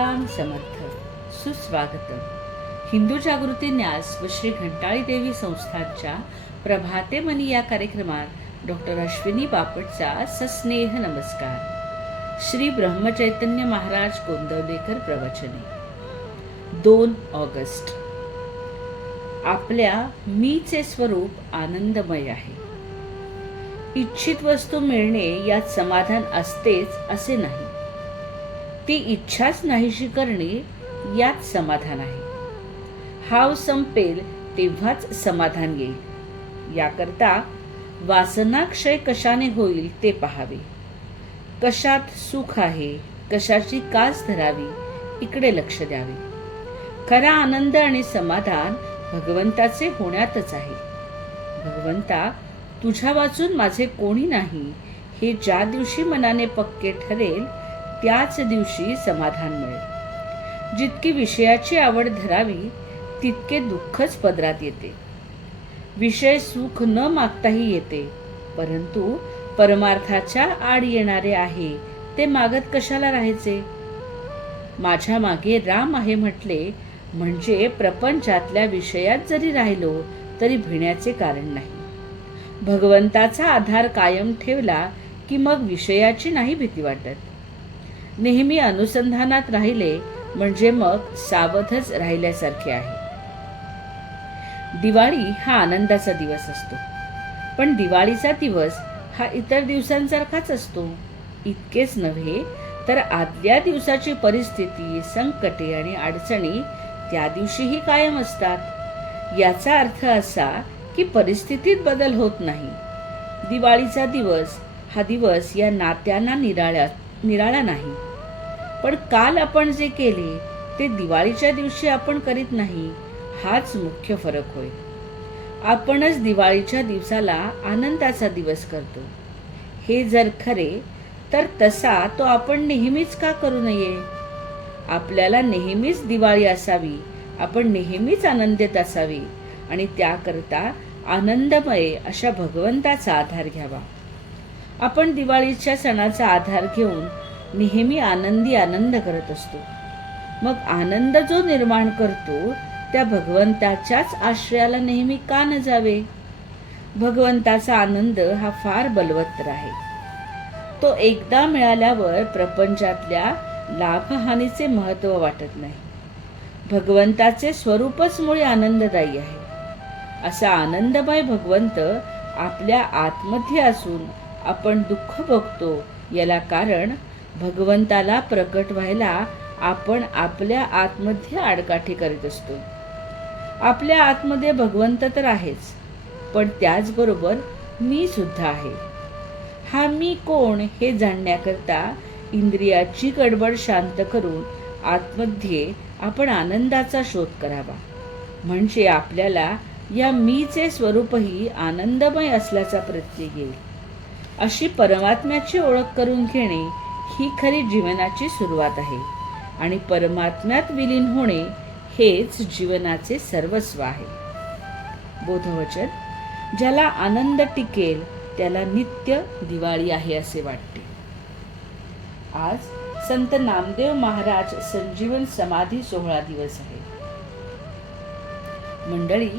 श्रीराम समर्थ. सुस्वागतम. हिंदू जागृती न्यास व श्री घंटाळी देवी संस्थांच्या प्रभाते मनी या कार्यक्रमात डॉक्टर अश्विनी बापटचा सस्नेह नमस्कार. श्री ब्रह्मचैतन्य महाराज गोंदवलेकर प्रवचने. 2 ऑगस्ट. आपल्या मीचे स्वरूप आनंदमय आहे. इच्छित वस्तू मिळणे यात समाधान असतेच असे नाही. ती इच्छाच नाहीशी करणे यात समाधान आहे. हाव संपेल तेव्हाच समाधान येईल. याकरता वासनाक्षय कशाने होईल ते पहावे. कशात सुख आहे, कशाची कास धरावी, इकडे लक्ष द्यावे. खरा आनंद आणि समाधान भगवंताचे होण्यातच आहे. भगवंता, तुझ्या वाचून माझे कोणी नाही हे ज्या दिवशी मनाने पक्के ठरेल त्याच दिवशी समाधान मिळेल. जितकी विषयाची आवड धरावी तितके दुःखच पदरात येते. विषय सुख न मागताही येते, परंतु परमार्थाच्या आड येणारे आहे ते मागत कशाला राहायचे. माझ्या मागे राम आहे म्हटले म्हणजे प्रपंचातल्या विषयात जरी राहिलो तरी भिण्याचे कारण नाही. भगवंताचा आधार कायम ठेवला की मग विषयाची नाही भीती वाटत. नेहमी अनुसंधानात राहिले म्हणजे मग सावधच राहिल्यासारखे आहे. दिवाळी हा आनंदाचा दिवस असतो, पण दिवाळीचा दिवस हा इतर दिवसांसारखाच असतो. इतकेच नव्हे तर आदल्या दिवसाची परिस्थिती, संकटे आणि अडचणी त्या दिवशीही कायम असतात. याचा अर्थ असा की परिस्थितीत बदल होत नाही. दिवाळीचा दिवस हा दिवस या नात्यांना निराळा नाही, पण काल आपण जे केले ते दिवाळीच्या दिवशी आपण करीत नाही, हाच मुख्य फरक होय. आपणच दिवाळीच्या दिवसाला आनंदाचा दिवस करतो. हे जर खरे तर तसा तो आपण नेहमीच का करू नये. आपल्याला नेहमीच दिवाळी असावी, आपण नेहमीच आनंदित असावे आणि त्याकरता आनंदमय अशा भगवंताचा आधार घ्यावा. आपण दिवाळीच्या सणाचा आधार घेऊन नेहमी आनंदी आनंद करत असतो. मग आनंद जो निर्माण करतो त्या भगवंताच्याच आश्रयाला नेहमी का न जावे. भगवंताचा आनंद हा फार बलवत्तर आहे. तो एकदा मिळाल्यावर प्रपंचातल्या लाभहानीचे महत्त्व वाटत नाही. भगवंताचे स्वरूपच मुळे आनंददायी आहे. असा आनंदमय भगवंत आपल्या आतमध्ये असून आपण दुःख भोगतो. याला कारण भगवंताला प्रकट व्हायला आपण आपल्या आतमध्ये आडकाठी करीत असतो. आपल्या आतमध्ये भगवंत तर आहेच, पण त्याचबरोबर मी सुद्धा आहे. हा मी कोण हे जाणण्याकरता इंद्रियाची गडबड शांत करून आतमध्ये आपण आनंदाचा शोध करावा. म्हणजे आपल्याला या मीचे स्वरूपही आनंदमय असल्याचा प्रत्यय येईल. अशी परमात्म्याची ओळख करून घेणे ही खरी जीवनाची सुरुवात आहे आणि परमात्म्यात विलीन होणे हेच जीवनाचे सर्वस्व आहे. बोधवचन. ज्याला आनंद टिकेल त्याला नित्य दिवाळी आहे असे वाटते. आज संत नामदेव महाराज संजीवन समाधी सोहळा दिवस आहे. मंडळी,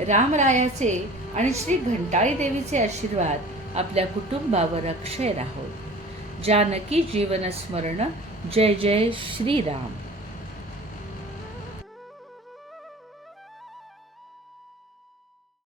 रामरायाचे आणि श्री घंटाळी देवीचे आशीर्वाद आपल्या कुटुंबावर अक्षय राहोत. जानकी जीवन स्मरण. जय जय श्रीराम.